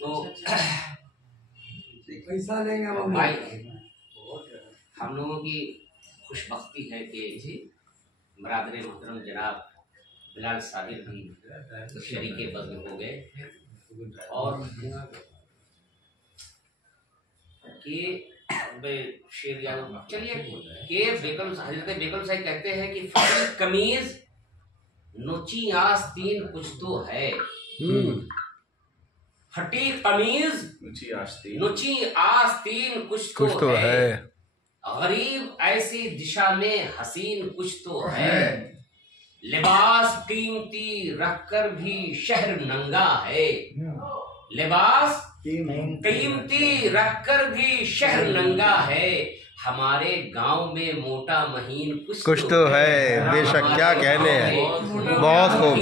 तो पैसा लेंगे भाई हम लोगों की खुशबख्ती है कि बरादर मोहतरम जनाब बिलाल साबिर भी शरीके बज़्म हो गए और के शेर चलिए के बेगम हजरत बेगम साहब कहते हैं कि फटी कमीज नोची आस्तीन कुछ तो है। फटी कमीज नोची आस्तीन कुछ तो है। गरीब ऐसी दिशा में हसीन कुछ तो है। लिबास कीमती रखकर भी शहर नंगा है। लिबास कीमती रखकर भी शहर नंगा है। हमारे गांव में मोटा महीन कुछ तो है। बेशक क्या कहने हैं, बहुत खूब।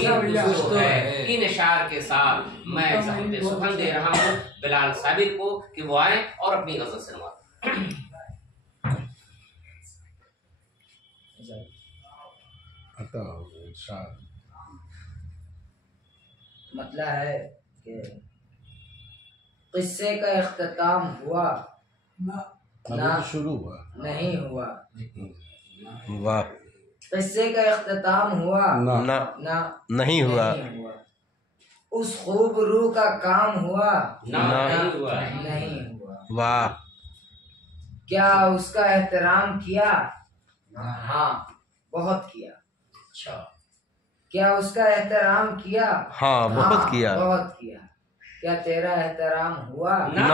इन इशार के साथ मैं सुखन दे रहा हूँ बिलाल साबिर को कि वो आए और अपनी गजल सुनवाएं। मतलब है कि किस्से का इख्तिताम हुआ ना शुरू हुआ नहीं हुआ। वाह। किस्से का इख्तिताम हुआ ना नहीं हुआ। उस खूब रूह का काम हुआ नहीं हुआ। वाह। क्या उसका एहतराम किया? हाँ बहुत किया। अच्छा क्या उसका एहतराम किया? हाँ बहुत किया। बहुत किया। क्या तेरा एहतराम हुआ? ना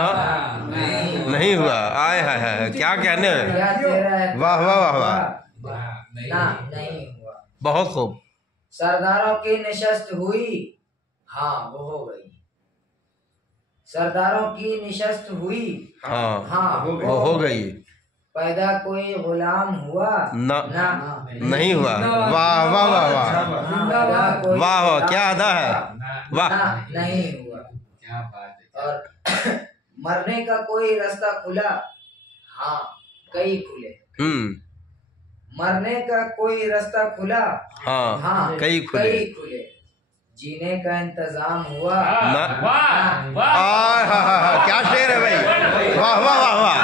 नहीं हुआ। आए है क्या कहने हैं। क्या तेरा वाह वाह वाह वाह। ना नहीं हुआ। बहुत खूब। सरदारों की निशस्त हुई। हाँ वो हो गई। सरदारों की निशस्त हुई। हाँ वो हो गई। पैदा कोई गुलाम हुआ? ना नहीं हुआ। वाह वाह वाह वाह वाह वाह क्या अदा है। वाह नहीं हुआ। क्या बात है। और मरने का कोई रास्ता खुला? हाँ कई खुले। मरने का कोई रास्ता खुला? हाँ कई खुले। जीने का इंतजाम हुआ? क्या शेर है भाई। वाह वाह वाह वाह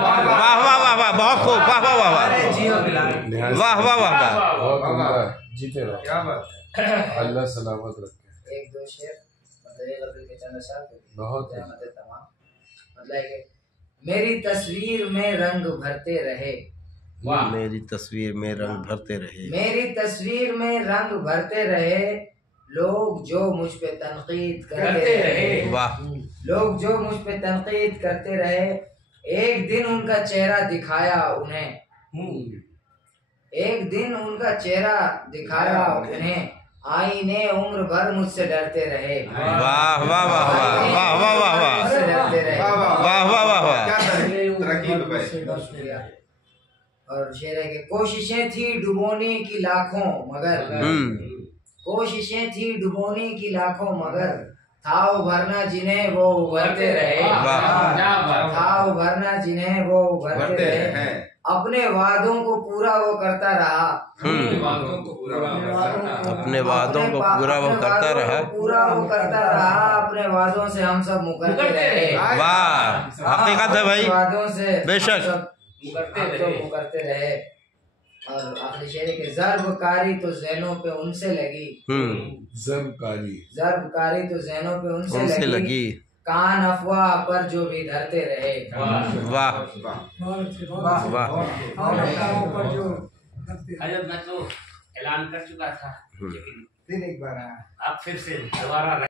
वाह वाह वाह वाह बहुत खूब। वाह वाह वाह वाह वाह वाह वाह वाह। जीते रहो। क्या बात है। अल्लाह सलामत रखे। एक दो शेर मतलब एक गजल के चंद अशआर बहुत तमाम मतलब मेरी तस्वीर में रंग भरते रहे। मेरी तस्वीर में रंग भरते रहे। मेरी तस्वीर में रंग भरते रहे। लोग जो मुझ पे तनकीद करते रहे। वाह। लोग जो मुझ पे तनकीद करते रहे। एक दिन उनका चेहरा दिखाया उन्हें। एक दिन उनका चेहरा दिखाया उन्हें। आईने उम्र भर मुझसे डरते रहे। वाह वाह वाह वाह वाह वाह वाह वाह डरते रहे। वाह वाह वाह वाह। और शेर है कि कोशिशें थी डुबोने की लाखों मगर कोशिशें थी डुबोने की लाखों मगर था उभरना जिन्हें वो उभरते रहे। था उभरना जिन्हें वो उभरते रहे। अपने वादों को पूरा वो करता रहा। अपने वादों को पूरा वो करता रहा। अपने वादों से हम सब मुकरते रहे। वाह हकीकत है भाई। वादों से बेशक मुकरते रहे। और आखिरी शेर के ज़र्बकारी तो ज़हनों पे उनसे लगी। ज़र्बकारी तो ज़हनों पे उनसे लगी। कान अफवाह पर जो भी धरते रहे। वाह वाह। अरे मैं तो ऐलान कर चुका था लेकिन फिर एक बार आप फिर से दोबारा